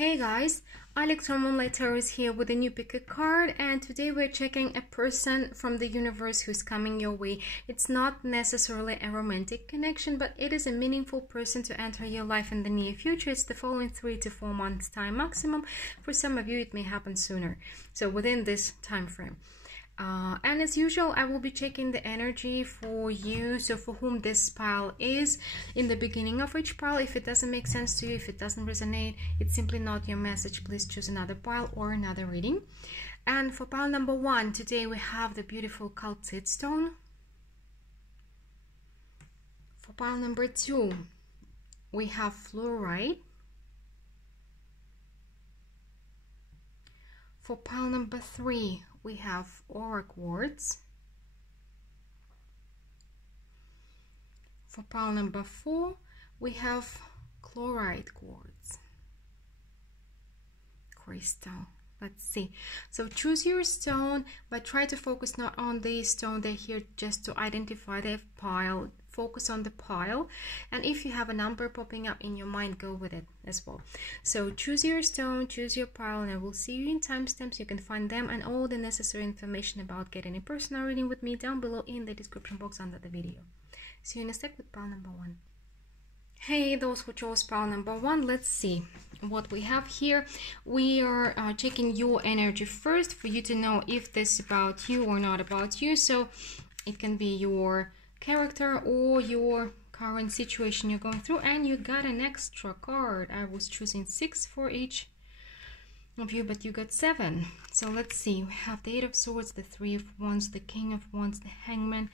Hey guys, Alex from Moonlight Tarot is here with a new pick a card, and today we're checking a person from the universe who's coming your way. It's not necessarily a romantic connection, but it is a meaningful person to enter your life in the near future. It's the following 3 to 4 months time maximum. For some of you it may happen sooner, so within this time frame. And as usual, I will be checking the energy for you, so for whom this pile is. In the beginning of each pile, if it doesn't make sense to you, if it doesn't resonate, it's simply not your message. Please choose another pile or another reading. And for pile number 1, today we have the beautiful calcite stone. For pile number 2, we have fluorite. For pile number 3, we have aura quartz. For pile number 4, we have chloride quartz crystal. Let's see. So choose your stone, but try to focus not on the stone. They're here just to identify the pile. Focus on the pile, and if you have a number popping up in your mind, go with it as well. So choose your stone, choose your pile, and I will see you in timestamps. You can find them and all the necessary information about getting a personal reading with me down below in the description box under the video. See you in a sec with pile number 1. Hey, those who chose pile number 1, let's see what we have here. We are checking your energy first for you to know if this is about you or not about you. So it can be your character or your current situation you're going through, and you got an extra card. I was choosing 6 for each of you, but you got 7. So let's see. We have the 8 of Swords, the 3 of Wands, the King of Wands, the Hangman,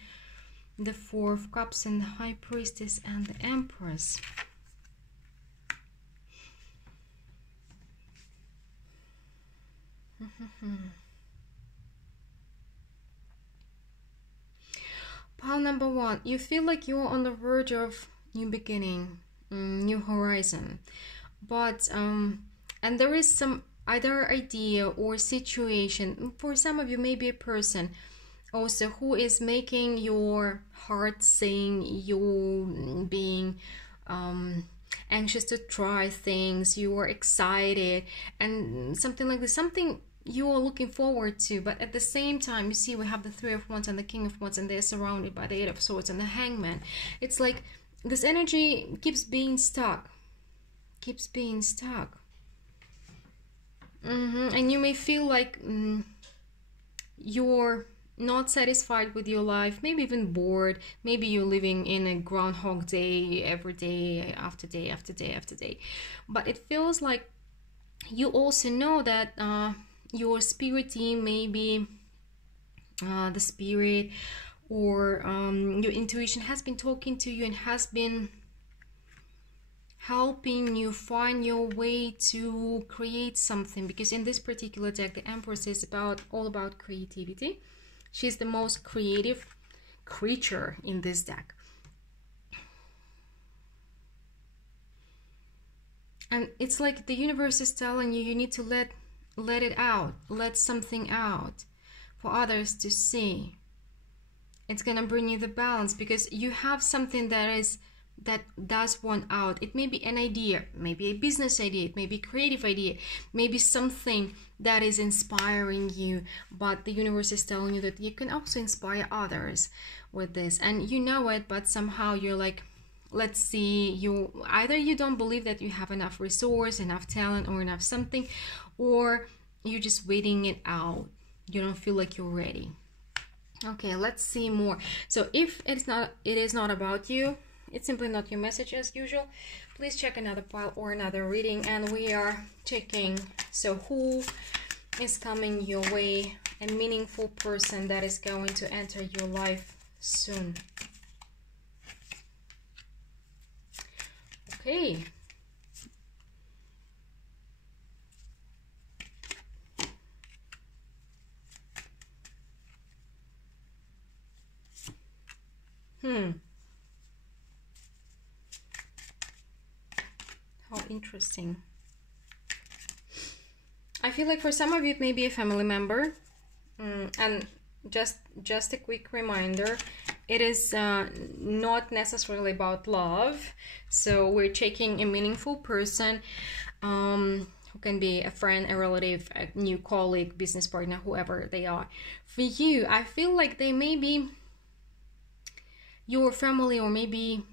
the 4 of Cups, and the High Priestess, and the Empress. Pile number 1, you feel like you're on the verge of new beginning, new horizon, but and there is some either idea or situation, for some of you maybe a person also, who is making your heart sing. You being anxious to try things, you are excited and something like this, something you are looking forward to, but at the same time, you see we have the 3 of Wands and the King of Wands, and they're surrounded by the 8 of Swords and the Hangman. It's like this energy keeps being stuck, and you may feel like you're not satisfied with your life, maybe even bored. Maybe you're living in a Groundhog Day every day after day after day after day, but it feels like you also know that your spirit team, maybe the spirit or your intuition has been talking to you and has been helping you find your way to create something, because in this particular deck the Empress is all about creativity. She's the most creative creature in this deck, and it's like the universe is telling you need to let it out, let something out for others to see. It's gonna bring you the balance, because you have something that does want out. It may be an idea, maybe a business idea, it may be a creative idea, maybe something that is inspiring you, but the universe is telling you that you can also inspire others with this, and you know it, but somehow you're like, let's see, either you don't believe that you have enough resource, enough talent, or enough something, or you're just waiting it out. You don't feel like you're ready. Okay, let's see more. So if it is not about you, it's simply not your message as usual, please check another pile or another reading. And we are checking, so who is coming your way, a meaningful person that is going to enter your life soon. Okay. How interesting. I feel like for some of you it may be a family member, and just a quick reminder, it is not necessarily about love. So we're checking a meaningful person who can be a friend, a relative, a new colleague, business partner, whoever they are. For you, I feel like they may be your family, or maybe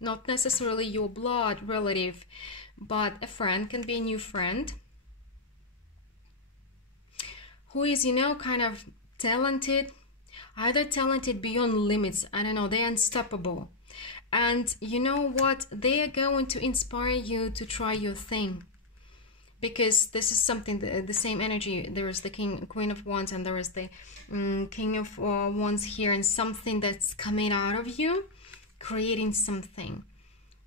not necessarily your blood relative, but a friend, can be a new friend, who is, you know, kind of talented, either talented beyond limits, I don't know, they're unstoppable. And you know what? They are going to inspire you to try your thing. Because this is something, the same energy. There is the Queen of Wands, and there is the King of Wands here, and something that's coming out of you, creating something.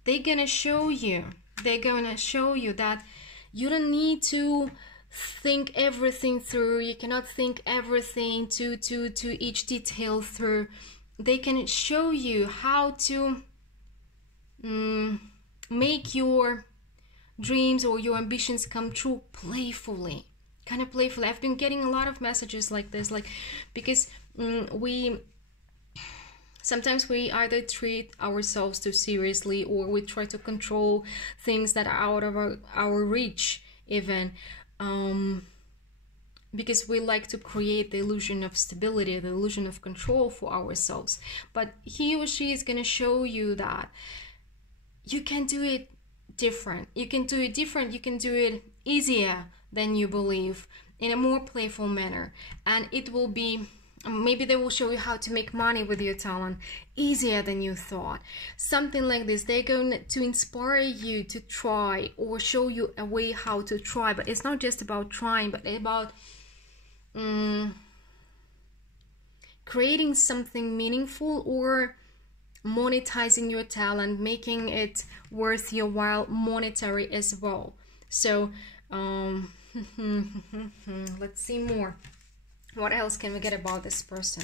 They're gonna show you. They're gonna show you that you don't need to think everything through. You cannot think everything to each detail through. They can show you how to make your dreams or your ambitions come true playfully, kind of playfully. I've been getting a lot of messages like this, like, because sometimes we either treat ourselves too seriously, or we try to control things that are out of our reach, even because we like to create the illusion of stability, the illusion of control for ourselves. But he or she is going to show you that you can do it different. You can do it different. You can do it easier than you believe, in a more playful manner. And it will be, maybe they will show you how to make money with your talent easier than you thought. Something like this. They're going to inspire you to try, or show you a way how to try. But it's not just about trying, but about creating something meaningful, or monetizing your talent, making it worth your while, monetary as well. So let's see more. What else can we get about this person?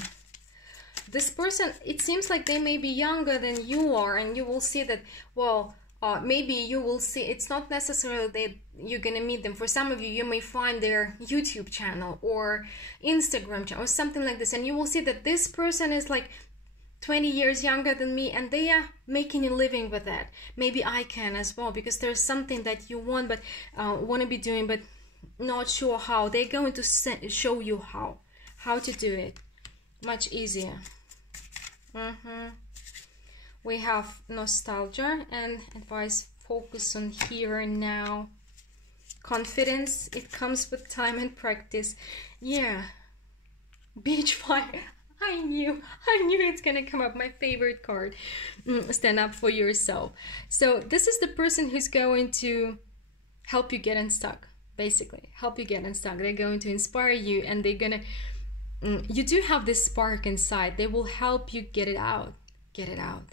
This person, it seems like they may be younger than you are, and you will see that, well, maybe you will see, it's not necessarily that you're gonna meet them. For some of you, you may find their YouTube channel or Instagram channel or something like this, and you will see that this person is like 20 years younger than me, and they are making a living with that. Maybe I can as well, because there's something that you want, but want to be doing, but not sure how. They're going to show you how to do it much easier. We have nostalgia and advice, focus on here and now. Confidence, it comes with time and practice. Yeah, beach fire. I knew it's gonna come up. My favorite card. Stand up for yourself. So this is the person who's going to help you get unstuck, basically. Help you get unstuck. They're going to inspire you, and they're gonna, you do have this spark inside. They will help you get it out,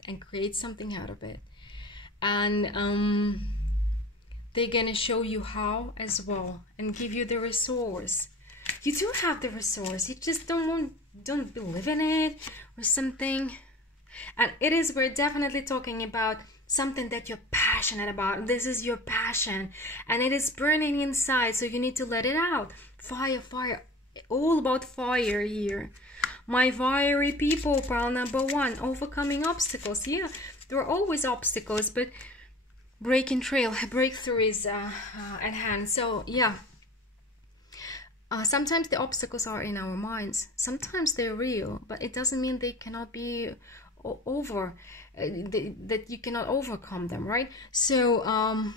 and create something out of it. And they're gonna show you how as well, and give you the resource. You do have the resource. You just don't believe in it or something. And it is, we're definitely talking about something that you're passionate about. This is your passion, and it is burning inside, so you need to let it out. Fire, all about fire here. My fiery people, pile number 1, overcoming obstacles. Yeah, there are always obstacles, but breaking trail, breakthrough is at hand. So yeah, sometimes the obstacles are in our minds. Sometimes they're real, but it doesn't mean they cannot be that you cannot overcome them, right? So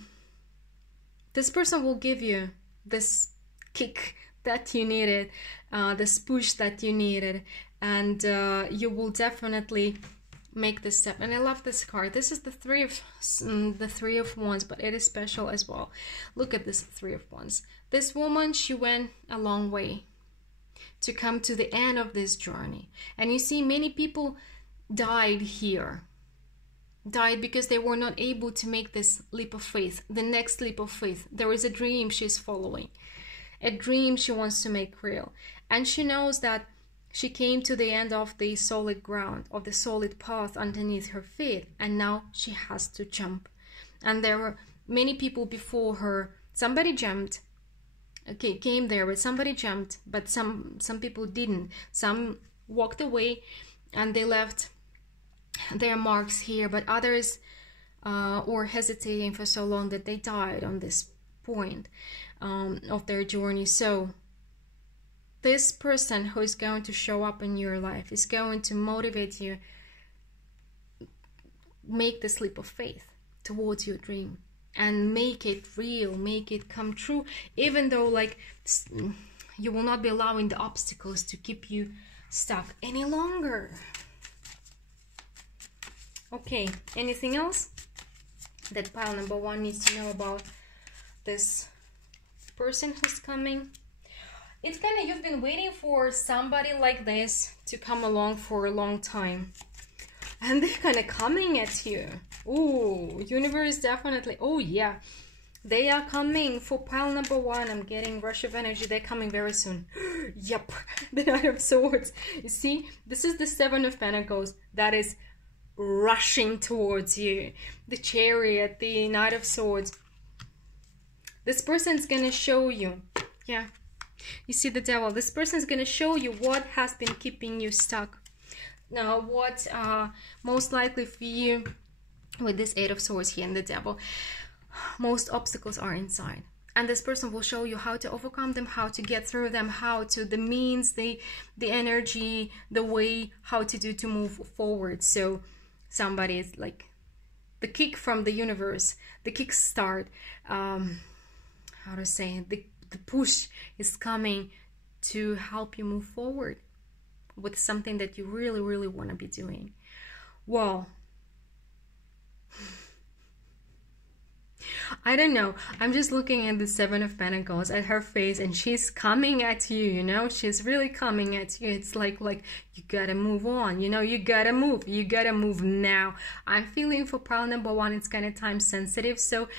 this person will give you this kick that you needed, this push that you needed, and you will definitely make this step. And I love this card. This is the three of Wands, but it is special as well. Look at this 3 of Wands. This woman, she went a long way to come to the end of this journey. And you see, many people died here. Died because they were not able to make this leap of faith, the next leap of faith. There is a dream she's following, a dream she wants to make real. And she knows that she came to the end of the solid ground, of the solid path underneath her feet, and now she has to jump. And there were many people before her. Somebody jumped, okay, came there, but somebody jumped, but some people didn't. Some walked away and they left their marks here, but others were hesitating for so long that they died on this point of their journey. So this person who is going to show up in your life is going to motivate you, make the leap of faith towards your dream and make it real, make it come true, even though like you will not be allowing the obstacles to keep you stuck any longer. Okay, anything else that pile number 1 needs to know about this person who's coming? It's kind of, you've been waiting for somebody like this to come along for a long time, and they're kind of coming at you. Ooh, universe definitely. Oh yeah, they are coming for pile number 1. I'm getting rush of energy. They're coming very soon. Yep, the Knight of Swords. You see, this is the 7 of Pentacles that is rushing towards you. The Chariot, the Knight of Swords. This person's gonna show you. Yeah, you see the Devil. This person's gonna show you what has been keeping you stuck. Now, what most likely for you with this 8 of Swords here and the Devil, most obstacles are inside. And this person will show you how to overcome them, how to get through them, how to, the means, the energy, the way, how to do to move forward. So somebody is like the kick from the universe, the kick start, how to say it, the push is coming to help you move forward with something that you really, really want to be doing. Well, I don't know. I'm just looking at the 7 of Pentacles, at her face, and she's coming at you, you know? She's really coming at you. It's like you gotta move on, you know? You gotta move. You gotta move now. I'm feeling for pile number 1, it's kind of time sensitive. So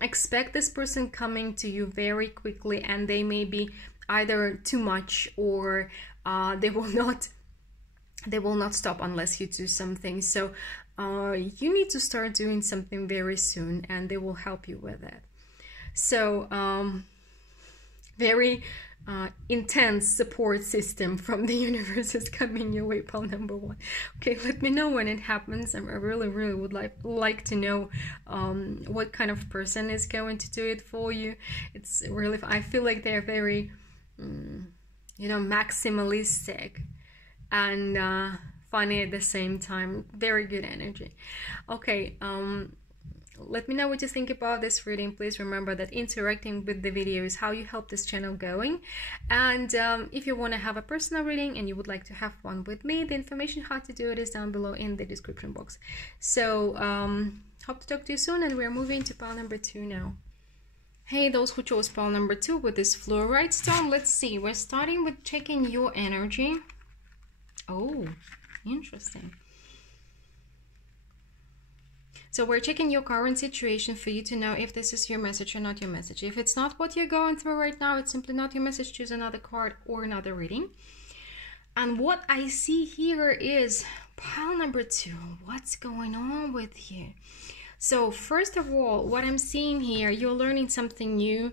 expect this person coming to you very quickly, and they may be either too much or they will not stop unless you do something. So you need to start doing something very soon, and they will help you with it. So very intense support system from the universe is coming your way, pile number 1. Okay, let me know when it happens. I really would like to know what kind of person is going to do it for you. It's really, I feel like they're very you know, maximalistic and funny at the same time. Very good energy. Okay, let me know what you think about this reading. Please remember that interacting with the video is how you help this channel going. And if you want to have a personal reading and you would like to have one with me, the information how to do it is down below in the description box. So hope to talk to you soon, and we're moving to pile number 2 now. Hey, those who chose pile number 2 with this fluorite stone, let's see. We're starting with checking your energy. Oh, interesting. So we're checking your current situation for you to know if this is your message or not your message. If it's not what you're going through right now, it's simply not your message. Choose another card or another reading. And what I see here is pile number 2. What's going on with you? So first of all, what I'm seeing here, you're learning something new.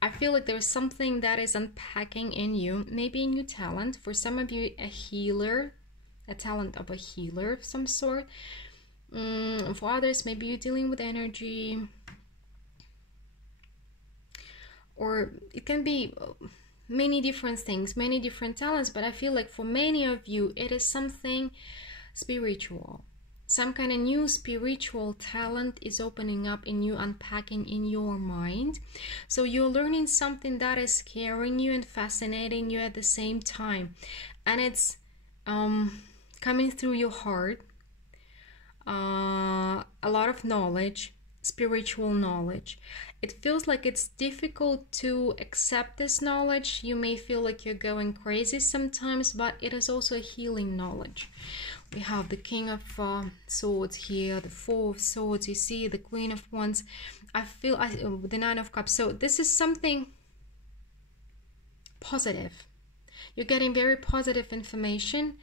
I feel like there's something that is unpacking in you, maybe a new talent. For some of you, a healer, a talent of a healer of some sort. For others, maybe you're dealing with energy, or it can be many different things, many different talents, but I feel like for many of you, it is something spiritual. Some kind of new spiritual talent is opening up in you, unpacking in your mind. So you're learning something that is scaring you and fascinating you at the same time. And it's coming through your heart. A lot of knowledge, spiritual knowledge. It feels like it's difficult to accept this knowledge. You may feel like you're going crazy sometimes, but it is also a healing knowledge. We have the King of Swords here, the 4 of Swords, you see, the Queen of Wands. I feel the 9 of Cups. So this is something positive. You're getting very positive information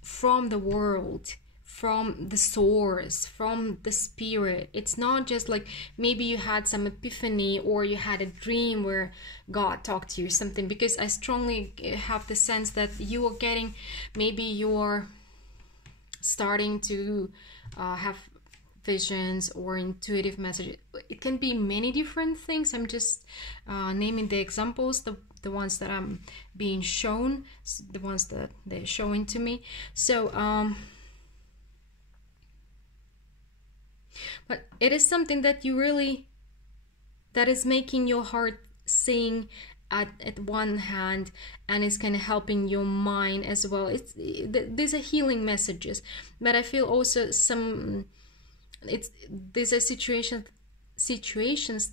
from the world, from the source, from the spirit. It's not just like maybe you had some epiphany or you had a dream where God talked to you or something, because I strongly have the sense that you are getting, maybe you're starting to have visions or intuitive messages. It can be many different things. I'm just naming the examples, the ones that I'm being shown, the ones that they're showing to me. So but it is something that you really, that is making your heart sing at one hand, and it's kind of helping your mind as well. These are healing messages, but I feel also these are situations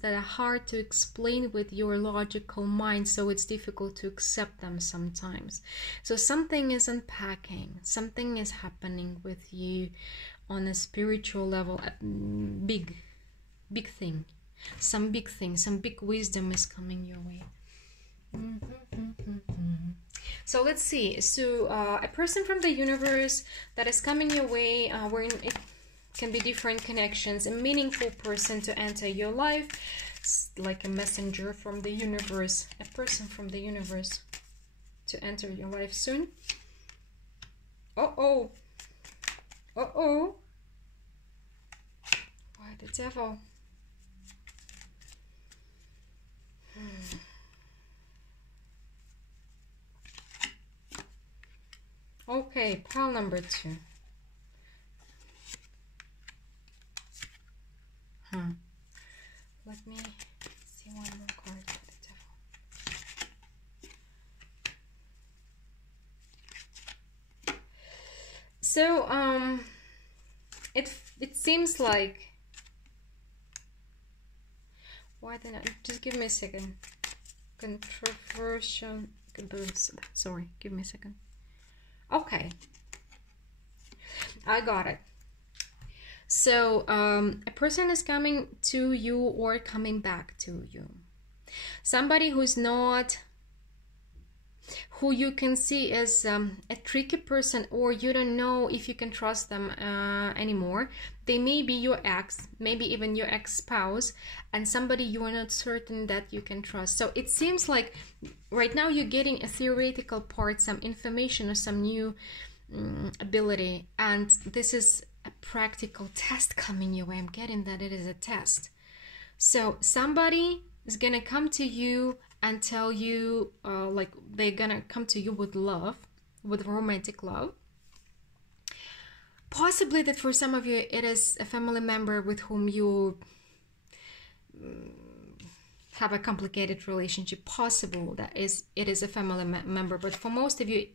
that are hard to explain with your logical mind, so it's difficult to accept them sometimes. So something is unpacking, something is happening with you on a spiritual level, a big thing, some big thing, some big wisdom is coming your way. So let's see. So a person from the universe that is coming your way, it can be different connections, a meaningful person to enter your life, like a messenger from the universe, a person from the universe to enter your life soon. Uh-oh. Uh-oh. Why the devil? Okay, pile number 2. Let me see one more card for the devil. So it seems like, why didn't I just give me a second? Controversial. Sorry, give me a second. Okay, I got it. So a person is coming to you or coming back to you. Somebody who's not, who you can see as a tricky person, or you don't know if you can trust them anymore. They may be your ex, maybe even your ex-spouse, and somebody you are not certain that you can trust. So it seems like right now you're getting a theoretical part, some information or some new ability, and this is a practical test coming your way. I'm getting that it is a test. So somebody is gonna come to you and tell you, like they're gonna come to you with love, with romantic love. Possibly that for some of you it is a family member with whom you have a complicated relationship. Possible that it is a family member, but for most of you,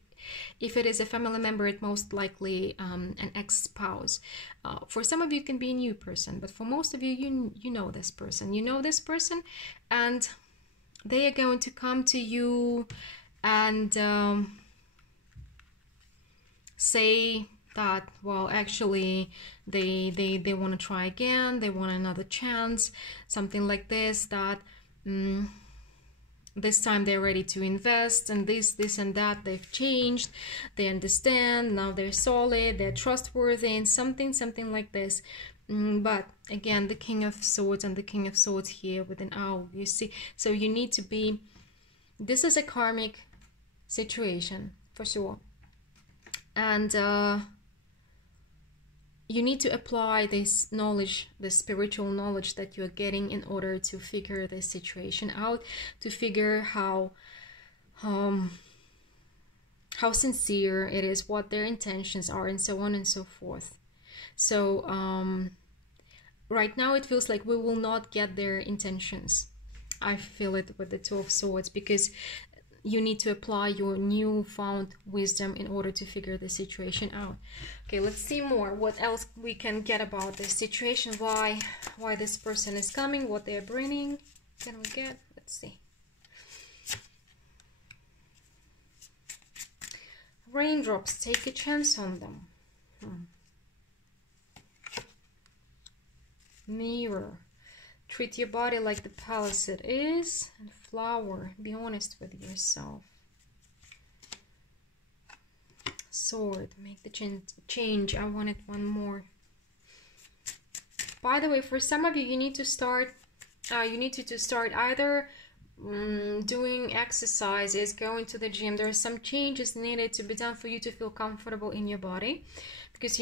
if it is a family member, it most likely an ex-spouse. For some of you, it can be a new person, but for most of you, you know this person. You know this person, and they are going to come to you and say that, well, actually, they want to try again. They want another chance, something like this. That. This time they're ready to invest, and this and that, they've changed, they understand, now they're solid, they're trustworthy, and something like this. But again, the King of Swords and the King of Swords here with an owl, you see. So you need to be, this is a karmic situation for sure, and you need to apply this knowledge, the spiritual knowledge that you're getting, in order to figure this situation out, to figure how sincere it is, what their intentions are, and so on and so forth. So right now it feels like we will not get their intentions. I feel it with the Two of Swords, because you need to apply your newfound wisdom in order to figure the situation out. Okay, let's see more. What else we can get about this situation? Why this person is coming? What they're bringing? Can we get? Let's see. Raindrops. Take a chance on them. Mirror. Treat your body like the palace it is. And flower. Be honest with yourself. Sword. Make the change. I wanted one more. By the way, for some of you, you need to start. You need to start either doing exercises, going to the gym. There are some changes needed to be done for you to feel comfortable in your body, because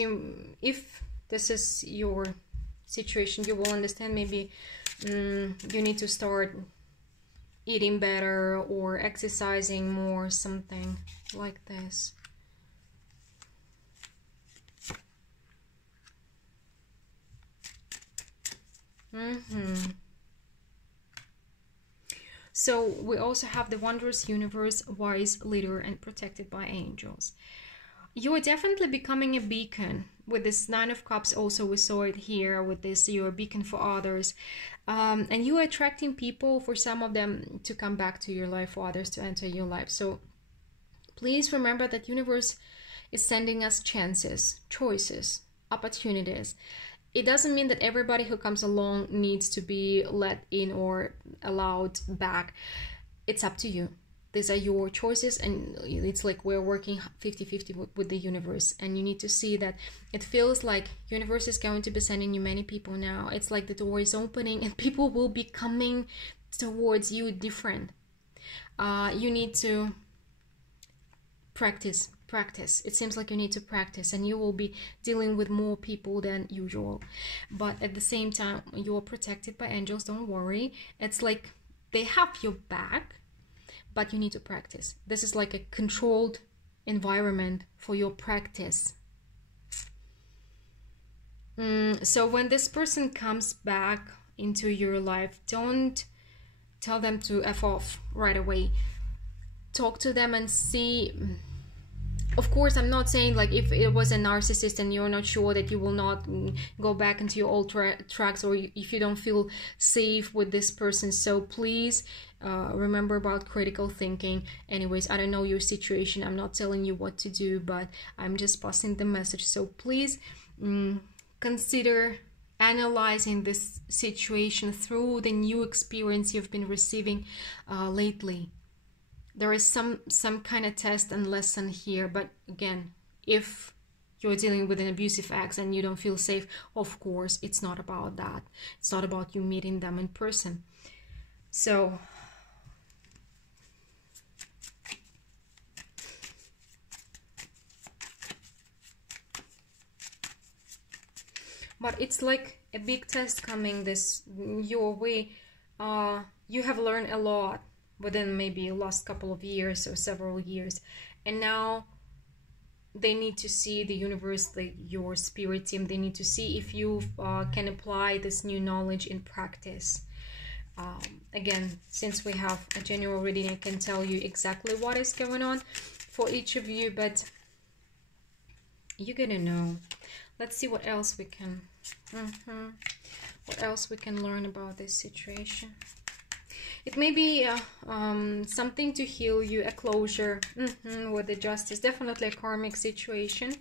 if this is your situation, you will understand maybe you need to start eating better or exercising more, something like this. So we also have the wondrous universe, wise leader, and protected by angels. You are definitely becoming a beacon. With this Nine of Cups, also we saw it here with this, you're a beacon for others. And you are attracting people, for some of them, to come back to your life, for others to enter your life. So please remember that universe is sending us chances, choices, opportunities. It doesn't mean that everybody who comes along needs to be let in or allowed back. It's up to you. These are your choices, and it's like we're working 50-50 with the universe, and you need to see that it feels like universe is going to be sending you many people now. It's like the door is opening and people will be coming towards you different. You need to practice. It seems like you need to practice, and you will be dealing with more people than usual, but at the same time you're protected by angels. Don't worry, it's like they have your back, but you need to practice. This is like a controlled environment for your practice. So when this person comes back into your life, don't tell them to F off right away. Talk to them and see. Of course, I'm not saying like if it was a narcissist and you're not sure that you will not go back into your old tracks, or if you don't feel safe with this person. So please remember about critical thinking. Anyways, I don't know your situation. I'm not telling you what to do, but I'm just passing the message. So please consider analyzing this situation through the new experience you've been receiving lately. There is some kind of test and lesson here, but again, if you're dealing with an abusive ex and you don't feel safe, of course, it's not about that. It's not about you meeting them in person. So, but it's like a big test coming your way. You have learned a lot within maybe the last couple of years or several years, and now they need to see, the universe, your spirit team, they need to see if you can apply this new knowledge in practice. Again, since we have a general reading, I can tell you exactly what is going on for each of you, but you're gonna know. Let's see what else we can what else we can learn about this situation. It may be something to heal you, a closure with the justice. Definitely a karmic situation.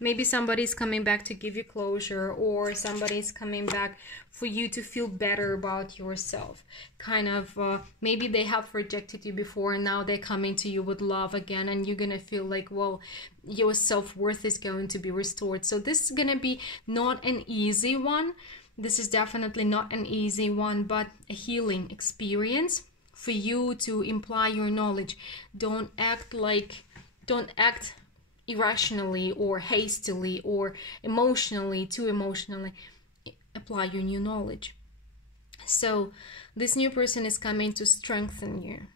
Maybe somebody's coming back to give you closure, or somebody's coming back for you to feel better about yourself. Kind of, maybe they have rejected you before and now they're coming to you with love again, and you're gonna feel like, well, your self-worth is going to be restored. So this is gonna be not an easy one. This is definitely not an easy one, but a healing experience for you to imply your knowledge. Don't act irrationally or hastily or too emotionally. Apply your new knowledge. So this new person is coming to strengthen you.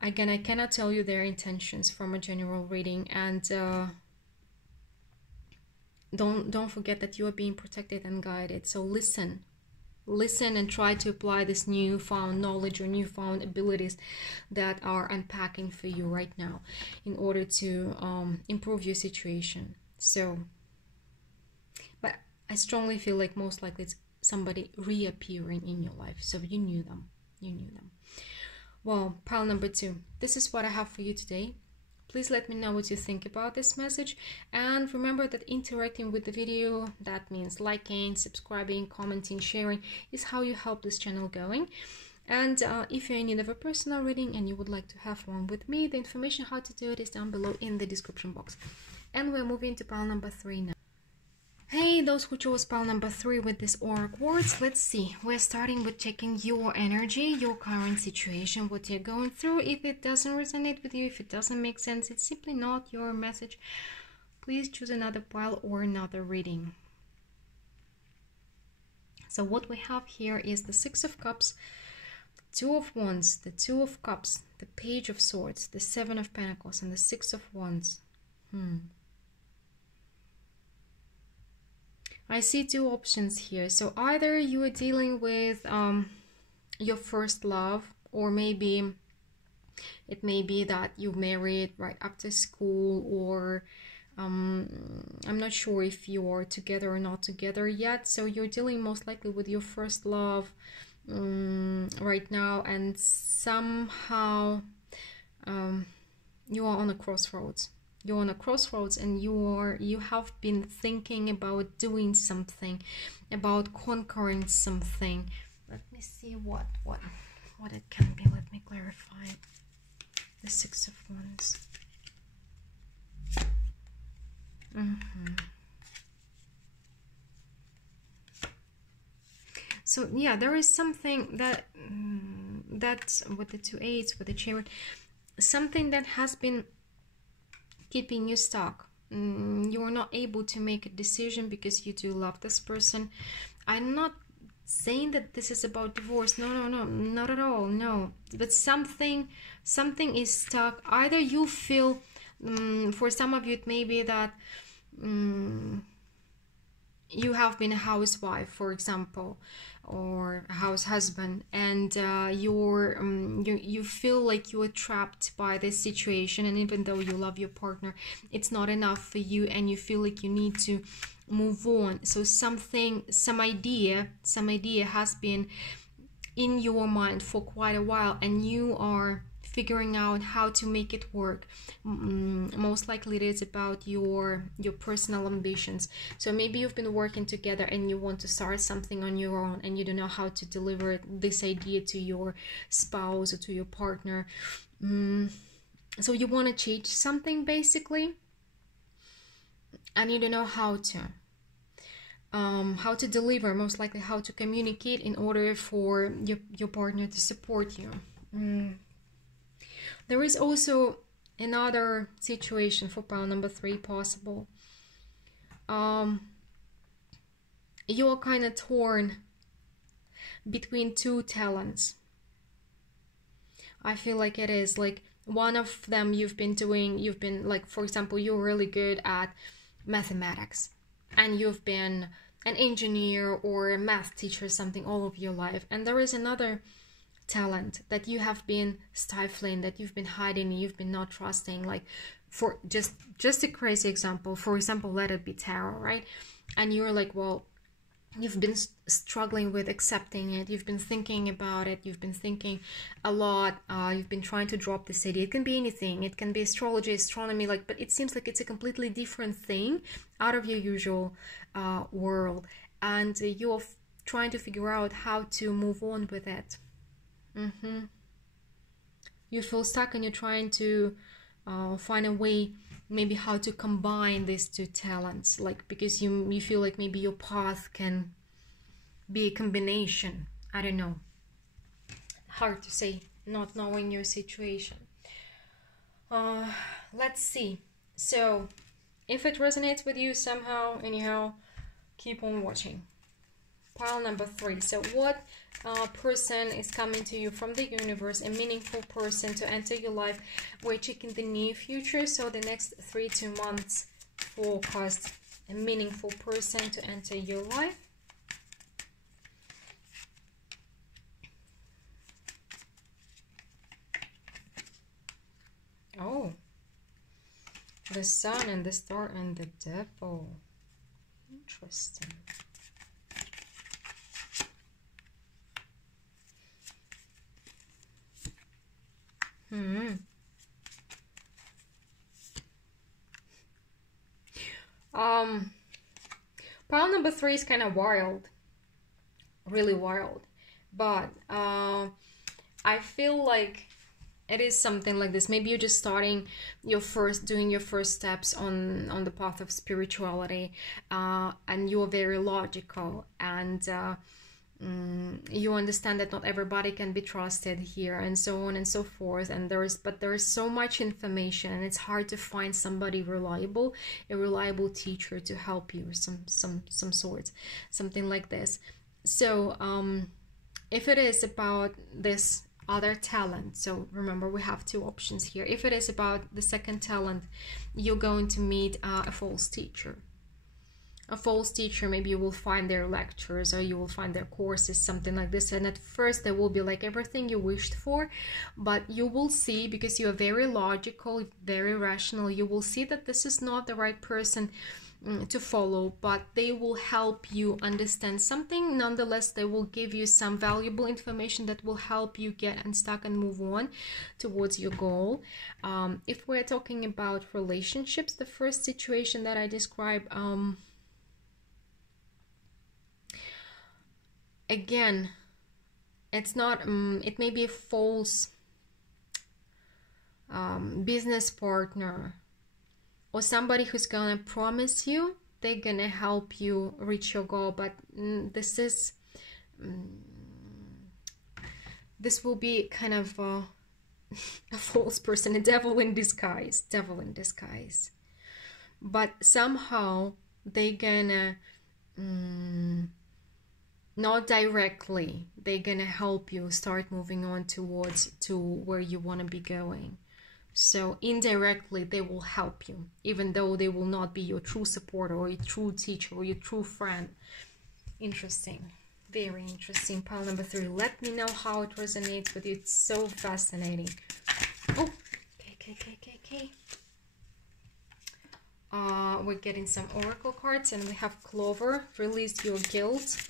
Again, I cannot tell you their intentions from a general reading, and don't forget that you are being protected and guided. So listen and try to apply this newfound knowledge or newfound abilities that are unpacking for you right now in order to improve your situation. So, but I strongly feel like most likely it's somebody reappearing in your life. So you knew them. Well, pile number 2. This is what I have for you today. Please let me know what you think about this message, and remember that interacting with the video, that means liking, subscribing, commenting, sharing, is how you help this channel going. And if you're in need of a personal reading and you would like to have one with me, the information how to do it is down below in the description box. And we're moving to pile number 3 now. Hey, those who chose pile number 3 with this oracle words, let's see. We're starting with checking your energy, your current situation, what you're going through. If it doesn't resonate with you, if it doesn't make sense, it's simply not your message. please choose another pile or another reading. So what we have here is the Six of Cups, Two of Wands, the Two of Cups, the Page of Swords, the Seven of Pentacles, and the Six of Wands. I see two options here. So either you are dealing with your first love, or maybe it may be that you married right after school, or I'm not sure if you're together or not together yet. So you're dealing most likely with your first love right now, and somehow you are on a crossroads. You're on a crossroads, and you have been thinking about doing something, about conquering something. Let me see what it can be. Let me clarify. The Six of Wands. So yeah, there is something that that's with the Two Eights, with the Chariot, something that has been keeping you stuck. You are not able to make a decision because you do love this person. I'm not saying that this is about divorce. No, not at all. No, but something is stuck. Either you feel, for some of you it may be that you have been a housewife, for example, or a house husband, and you feel like you are trapped by this situation, and even though you love your partner, it's not enough for you, and you feel like you need to move on. So some idea has been in your mind for quite a while, and you are figuring out how to make it work. Most likely it is about your personal ambitions. So maybe you've been working together and you want to start something on your own, and you don't know how to deliver this idea to your spouse or to your partner. So you want to change something basically, and you don't know how to deliver, most likely how to communicate in order for your partner to support you. There is also another situation for pile number 3 possible. You are kind of torn between two talents. I feel like it is like one of them you've been like, for example, you're really good at mathematics, and you've been an engineer or a math teacher, something, all of your life. And there is another talent that you have been stifling, that you've been hiding, you've been not trusting. Like, for just a crazy example, for example, let it be tarot, right? And you're like, well, you've been struggling with accepting it, you've been thinking about it, you've been thinking a lot, you've been trying to drop this idea. It can be anything, it can be astrology, astronomy, like, but it seems like it's a completely different thing out of your usual world, and you're trying to figure out how to move on with it. You feel stuck, and you're trying to find a way, maybe how to combine these two talents, like, because you feel like maybe your path can be a combination. I don't know, hard to say, not knowing your situation. Let's see. So if it resonates with you somehow, anyhow, keep on watching. Pile number 3. So what person is coming to you from the universe? A meaningful person to enter your life. We're checking the near future, so the next 3 to 2 months forecast. A meaningful person to enter your life. Oh, the Sun and the Star and the Devil. Interesting. Pile number 3 is kind of wild, really wild, but I feel like it is something like this. Maybe you're just starting doing your first steps on the path of spirituality, and you're very logical, and You understand that not everybody can be trusted here, and so on and so forth. And there's so much information, and it's hard to find somebody reliable, a reliable teacher to help you, some sort, something like this. So if it is about this other talent, so remember we have two options here. If it is about the second talent, you're going to meet a false teacher. A false teacher, maybe you will find their lectures or you will find their courses, something like this, and at first they will be like everything you wished for, but you will see, because you are very logical, very rational, you will see that this is not the right person to follow, but they will help you understand something. Nonetheless, they will give you some valuable information that will help you get unstuck and move on towards your goal. If we're talking about relationships, the first situation that I described, again, it's not, it may be a false business partner, or somebody who's gonna promise you they're gonna help you reach your goal, but this will be kind of a false person, a devil in disguise, but somehow they're gonna not directly, they're gonna help you start moving on to where you want to be going. So indirectly they will help you, even though they will not be your true supporter or your true teacher or your true friend. Interesting, very interesting. Pile number 3, let me know how it resonates with you. It's so fascinating. Oh, okay. We're getting some oracle cards, and we have Clover, release your guilt.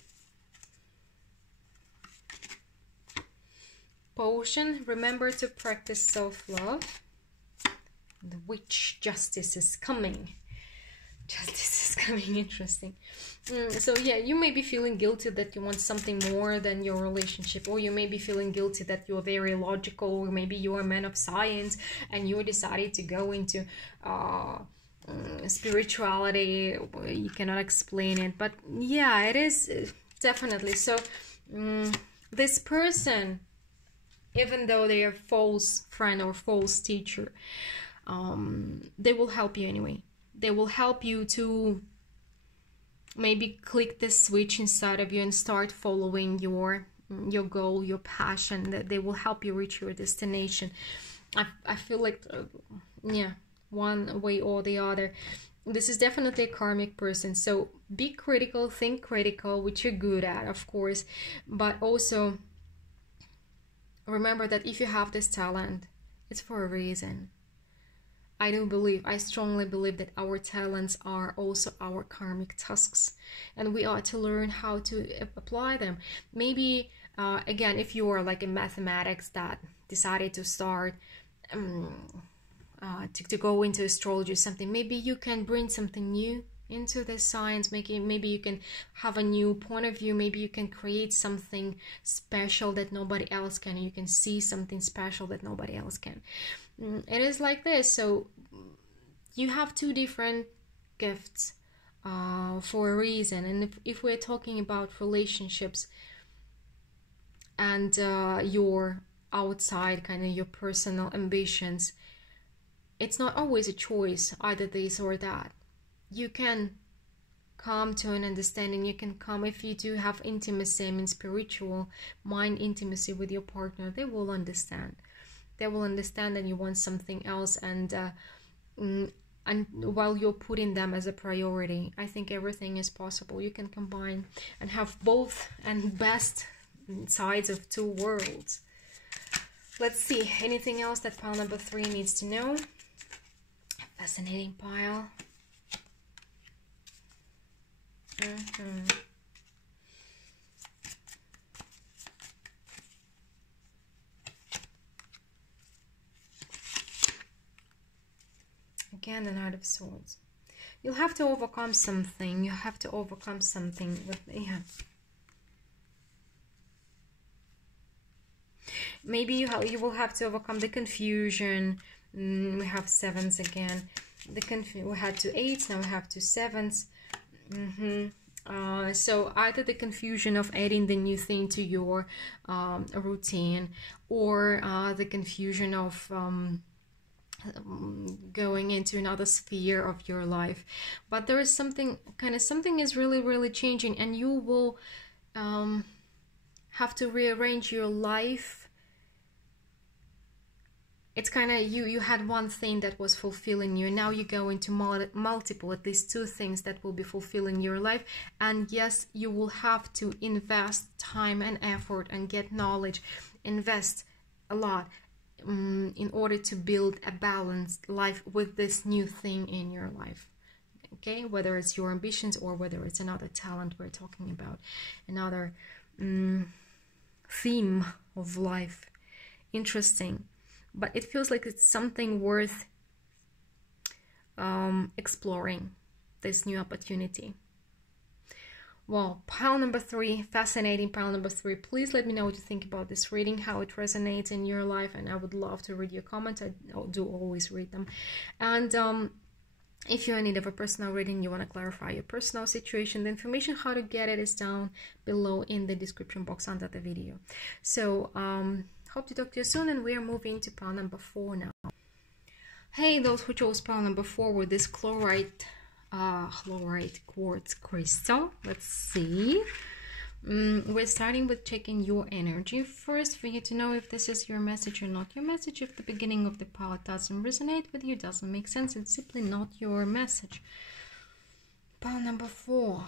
Potion, remember to practice self-love. The Witch, justice is coming. Justice is coming, interesting. So yeah, you may be feeling guilty that you want something more than your relationship, or you may be feeling guilty that you're very logical, or maybe you're a man of science and you decided to go into spirituality. You cannot explain it, but yeah, it is definitely. So this person, even though they are false friend or false teacher, they will help you anyway. They will help you to maybe click the switch inside of you and start following your goal, your passion. That they will help you reach your destination. I feel like yeah, one way or the other. This is definitely a karmic person, so be critical, think critical, which you're good at, of course, but also remember that if you have this talent, it's for a reason. I strongly believe that our talents are also our karmic tasks, and we ought to learn how to apply them. Maybe, again, if you are like in mathematics that decided to start, to go into astrology or something, maybe you can bring something new into the science. Maybe you can have a new point of view. Maybe you can create something special that nobody else can. You can see something special that nobody else can. It is like this. So you have two different gifts for a reason. And if we're talking about relationships and your outside kind of your personal ambitions, it's not always a choice, either this or that. You can come to an understanding. You can come, if you do have intimacy, I mean spiritual mind intimacy with your partner, they will understand. They will understand that you want something else, and while you're putting them as a priority, I think everything is possible. You can combine and have both and best sides of two worlds. Let's see, anything else that pile number 3 needs to know? Fascinating pile. Again, the Knight of Swords. You'll have to overcome something. You have to overcome something with, yeah. Maybe you will have to overcome the confusion. We have 7s again. We had 2 8s, now we have 2 7s. So either the confusion of adding the new thing to your routine, or the confusion of going into another sphere of your life. But there is something is really changing, and you will have to rearrange your life. It's kind of you had one thing that was fulfilling you, and now you go into multiple, at least two things that will be fulfilling your life. And yes, you will have to invest time and effort and get knowledge, invest a lot in order to build a balanced life with this new thing in your life. Okay, whether it's your ambitions or whether it's another talent we're talking about, another theme of life. Interesting. But it feels like it's something worth exploring, this new opportunity. Well, pile number 3, fascinating pile number 3. Please let me know what you think about this reading, how it resonates in your life, and I would love to read your comments. I do always read them. And if you're in need of a personal reading, you want to clarify your personal situation, the information how to get it is down below in the description box under the video. So, hope to talk to you soon, and we are moving to pile number 4 now. Hey, those who chose pile number 4 with this chlorite quartz crystal. Let's see. We're starting with checking your energy first for you to know if this is your message or not your message. If the beginning of the pile doesn't resonate with you, doesn't make sense, it's simply not your message. Pile number 4.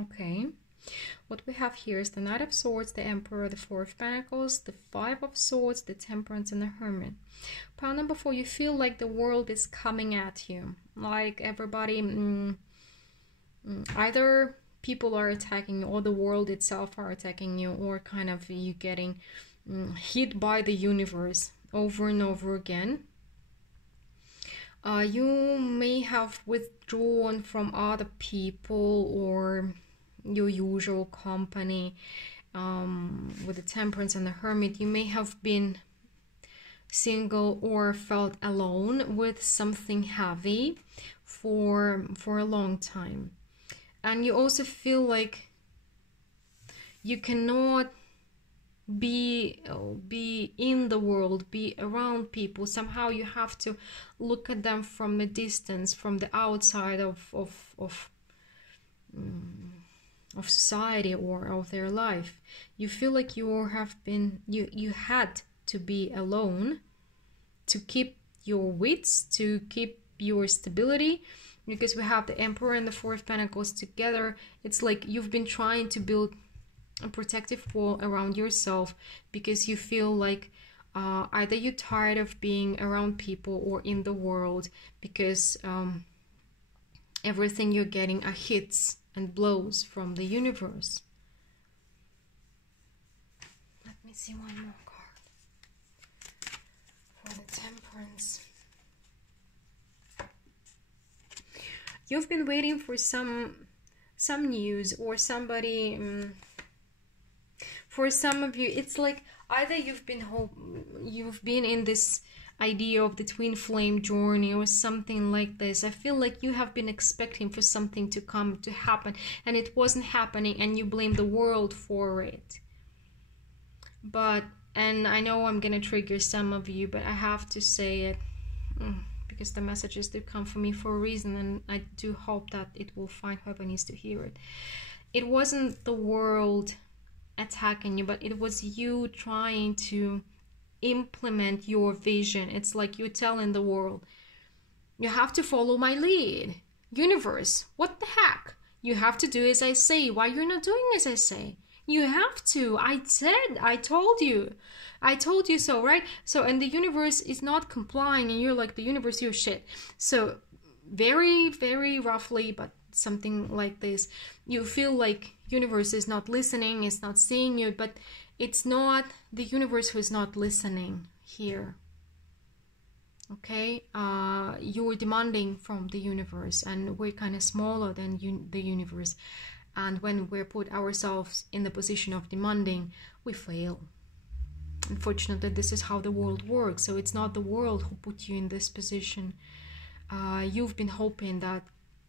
Okay. What we have here is the Knight of Swords, the Emperor, the Four of Pentacles, the Five of Swords, the Temperance, and the Hermit. Pile number 4, you feel like the world is coming at you. Like everybody, either people are attacking you, or the world itself are attacking you, or kind of you getting hit by the universe over and over again. You may have withdrawn from other people or your usual company. With the Temperance and the Hermit, you may have been single or felt alone with something heavy for a long time. And you also feel like you cannot be in the world, be around people. Somehow you have to look at them from a distance, from the outside of society or of their life. You feel like you had to be alone to keep your wits, to keep your stability, because we have the Emperor and the Four of Pentacles together. It's like you've been trying to build a protective wall around yourself because you feel like either you're tired of being around people or in the world, because everything you're getting are hits and blows from the universe. Let me see one more card for the Temperance. You've been waiting for some news or somebody. For some of you, it's like either you've been in this idea of the twin flame journey or something like this. I feel like you have been expecting for something to come to happen and it wasn't happening, and you blame the world for it. And I know I'm gonna trigger some of you, but I have to say it because the messages do come for me for a reason, and I do hope that it will find whoever needs to hear it. It wasn't the world attacking you, but it was you trying to implement your vision. It's like you're telling the world, you have to follow my lead. Universe, what the heck? You have to do as I say. Why you're not doing as I say? You have to. I told you so, right? So, and the universe is not complying, and you're like, the universe, you're shit. So very, very roughly, but something like this, you feel like universe is not listening, it's not seeing you, but it's not the universe who is not listening here. Okay, you're demanding from the universe, and we're kind of smaller than the universe, and when we put ourselves in the position of demanding, we fail. Unfortunately, this is how the world works. So it's not the world who put you in this position. You've been hoping that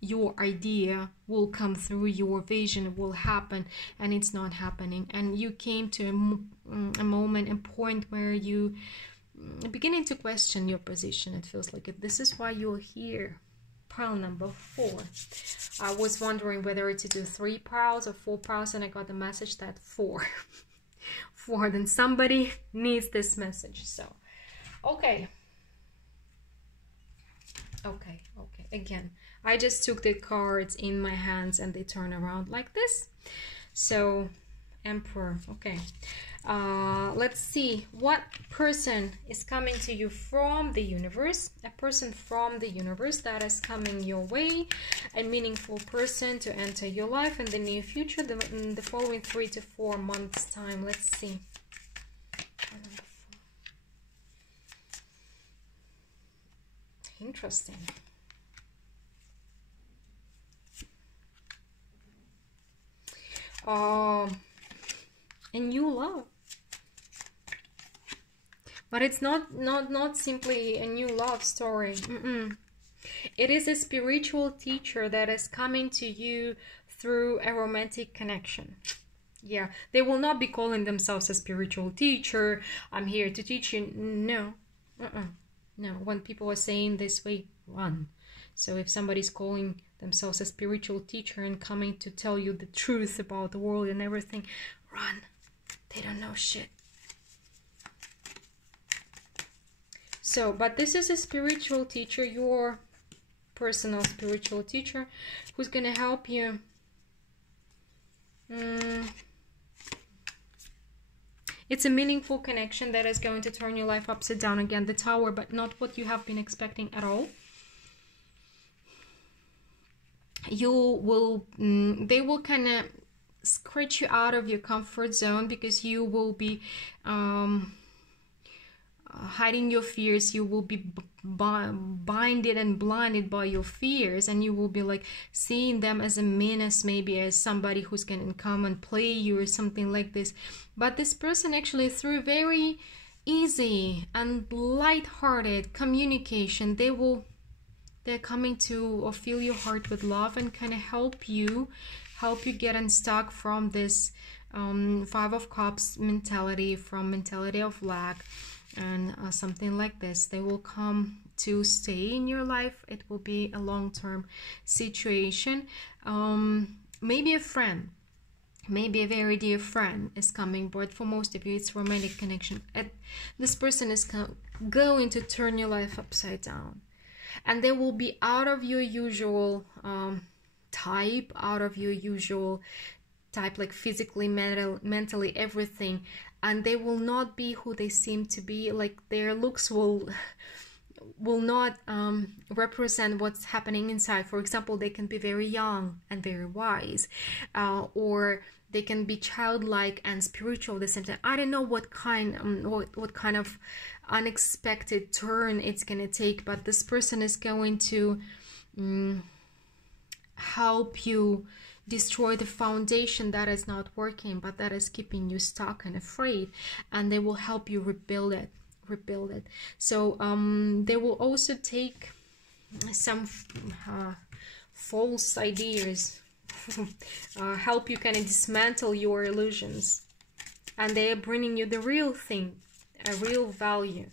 your idea will come through, your vision will happen, and it's not happening. And you came to a moment, a point where you beginning to question your position. It feels like it. This is why you're here. Pile number 4. I was wondering whether to do 3 piles or 4 piles, and I got the message that 4. 4. Then somebody needs this message. So, okay. Again, I just took the cards in my hands and they turn around like this. So, Emperor. Okay. Let's see what person is coming to you from the universe. A person from the universe that is coming your way, a meaningful person to enter your life in the near future, in the following 3 to 4 months time. Let's see. Interesting. A new love. But it's not simply a new love story. It is a spiritual teacher that is coming to you through a romantic connection. Yeah, they will not be calling themselves a spiritual teacher. I'm here to teach you. No. No, when people are saying this way, run. So if somebody's calling themselves a spiritual teacher and coming to tell you the truth about the world and everything, run. They don't know shit. So, but this is a spiritual teacher, your personal spiritual teacher, who's going to help you. It's a meaningful connection that is going to turn your life upside down again. The Tower, but not what you have been expecting at all. You will, they will kind of scratch you out of your comfort zone, because you will be hiding your fears. You will be binded and blinded by your fears, and you will be like seeing them as a menace, maybe as somebody who's going to come and play you or something like this. But this person actually, through very easy and light-hearted communication, they're coming to or fill your heart with love and kind of help you get unstuck from this 5 of Cups mentality, from mentality of lack, and something like this. They will come to stay in your life. It will be a long-term situation. Maybe a friend, maybe a very dear friend is coming, but for most of you it's romantic connection. This person is going to turn your life upside down, and they will be out of your usual type, like physically, mentally, everything. And they will not be who they seem to be. Like their looks will not represent what's happening inside. For example, they can be very young and very wise, or they can be childlike and spiritual at the same time. I don't know what kind of unexpected turn it's gonna take, but this person is going to help you destroy the foundation that is not working, but that is keeping you stuck and afraid, and they will help you rebuild it. So they will also take some false ideas, help you kind of dismantle your illusions, and they are bringing you the real thing, a real value,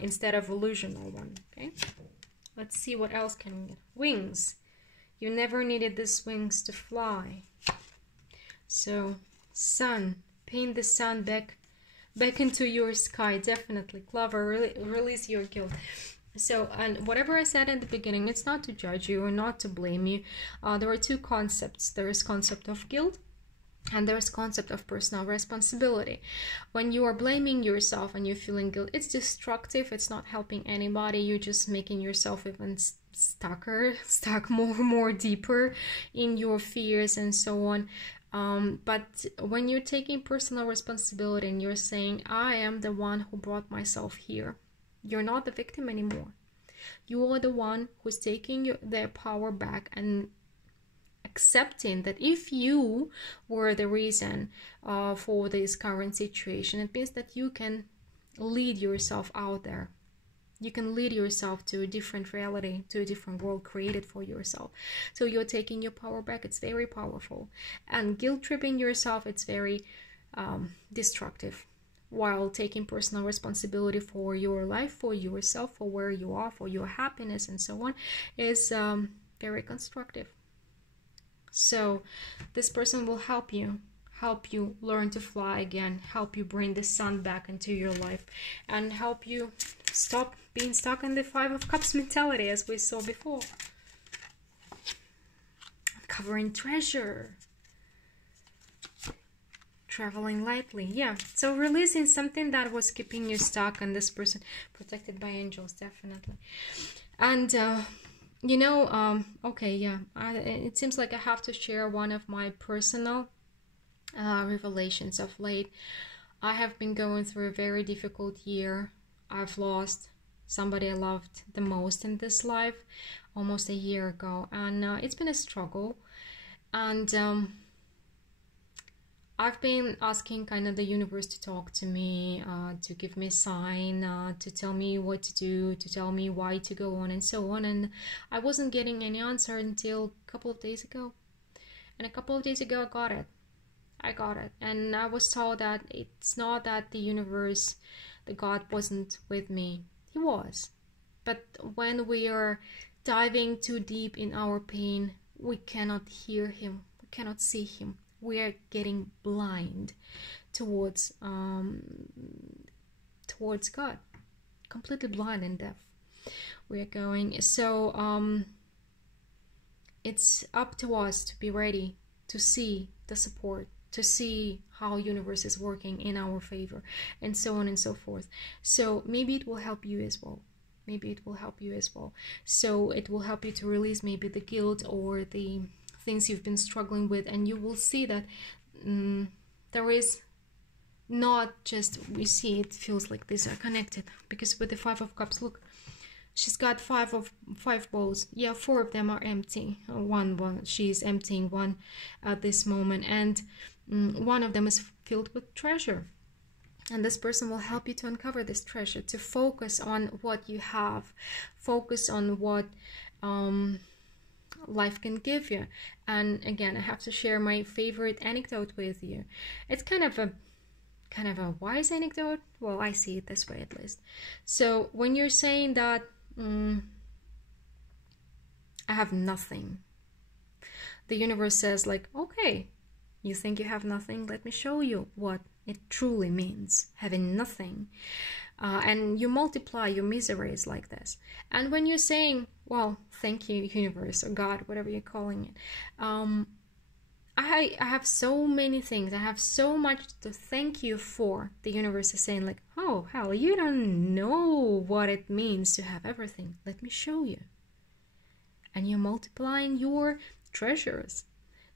instead of illusional one. Okay, let's see what else can we get. Wings. You never needed these wings to fly. So, sun. Paint the sun back into your sky. Definitely. Clover, release your guilt. So, and whatever I said at the beginning, it's not to judge you or not to blame you. There are 2 concepts. There is concept of guilt, and there's concept of personal responsibility. When you are blaming yourself and you're feeling guilt, it's destructive. It's not helping anybody. You're just making yourself even stuck more deeper in your fears and so on. But when you're taking personal responsibility and you're saying, I am the one who brought myself here, you're not the victim anymore. You are the one who's taking their power back and accepting that if you were the reason for this current situation, it means that you can lead yourself out there. You can lead yourself to a different reality, to a different world created for yourself. So you're taking your power back. It's very powerful. And guilt tripping yourself, it's very destructive. While taking personal responsibility for your life, for yourself, for where you are, for your happiness and so on, is very constructive. So this person will help you learn to fly again, help you bring the sun back into your life, and help you stop being stuck in the Five of Cups mentality, as we saw before. Uncovering treasure. Traveling lightly. Yeah, so releasing something that was keeping you stuck, and this person protected by angels, definitely. And okay, yeah, it seems like I have to share one of my personal revelations of late. I have been going through a very difficult year. I've lost somebody I loved the most in this life almost a year ago, and it's been a struggle. And I've been asking kind of the universe to talk to me, to give me a sign, to tell me what to do, to tell me why to go on and so on. And I wasn't getting any answer until a couple of days ago. And a couple of days ago, I got it. And I was told that it's not that the universe, the God wasn't with me. He was. But when we are diving too deep in our pain, we cannot hear him. We cannot see him. We are getting blind towards God, completely blind and deaf. We are going. So it's up to us to be ready to see the support, to see how universe is working in our favor, and so on and so forth. So maybe it will help you as well. So it will help you to release maybe the guilt or the things you've been struggling with, and you will see that there is not just, we see it feels like these are connected, because with the Five of Cups, look, she's got five bowls. Yeah, 4 of them are empty. One she's emptying one at this moment, and one of them is filled with treasure. And this person will help you to uncover this treasure, to focus on what you have, focus on what life can give you. And again, I have to share my favorite anecdote with you. It's kind of a wise anecdote. Well, I see it this way at least. So when you're saying that I have nothing, the universe says like, okay, you think you have nothing? Let me show you what it truly means, having nothing. And you multiply your miseries like this. And when you're saying, well, thank you, universe, or God, whatever you're calling it, I have so many things. I have so much to thank you for. The universe is saying like, oh, hell, you don't know what it means to have everything. Let me show you. And you're multiplying your treasures.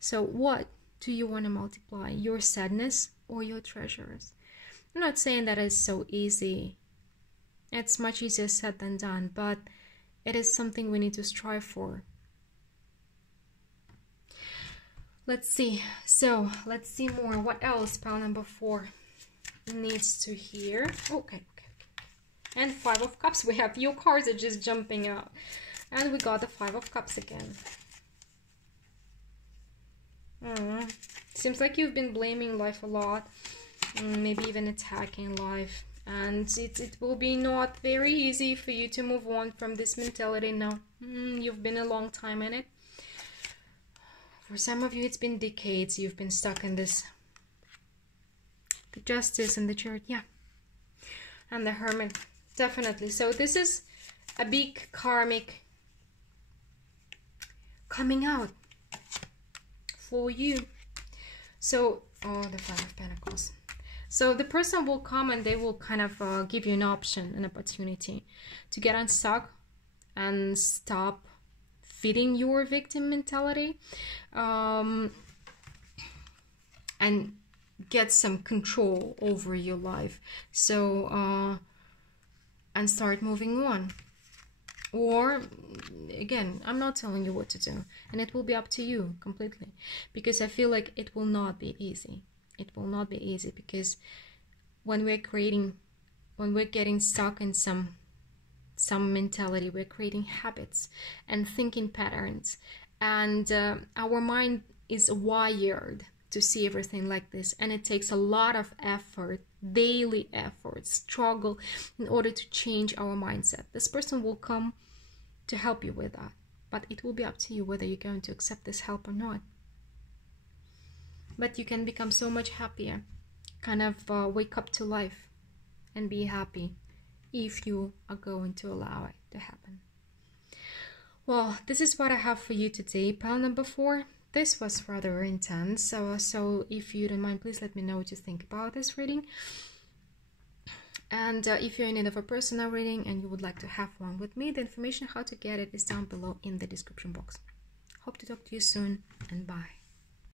So what do you want to multiply? Your sadness or your treasures? I'm not saying that it's so easy. It's much easier said than done, but it is something we need to strive for. Let's see. So let's see more. What else? Pile number 4 needs to hear. Okay. And 5 of Cups. We have your cards are just jumping out. And we got the 5 of Cups again. Seems like you've been blaming life a lot. Maybe even attacking life. And it will be not very easy for you to move on from this mentality now. You've been a long time in it. For some of you, it's been decades. You've been stuck in this. The Justice and the Chariot, yeah. And the Hermit, definitely. So this is a big karmic coming out for you. So, oh, the 5 of Pentacles. So the person will come and they will kind of give you an option, an opportunity to get unstuck and stop feeding your victim mentality, and get some control over your life. So and start moving on. Or again, I'm not telling you what to do, and it will be up to you completely, because I feel like it will not be easy. It will not be easy, because when we're getting stuck in some some mentality, we're creating habits and thinking patterns, and our mind is wired to see everything like this, and it takes a lot of effort, daily effort, struggle, in order to change our mindset. This person will come to help you with that, but it will be up to you whether you're going to accept this help or not. But you can become so much happier, kind of wake up to life and be happy if you are going to allow it to happen. Well, this is what I have for you today, pile number 4. This was rather intense, so if you don't mind, please let me know what you think about this reading. And if you're in need of a personal reading and you would like to have one with me, the information how to get it is down below in the description box. Hope to talk to you soon, and bye.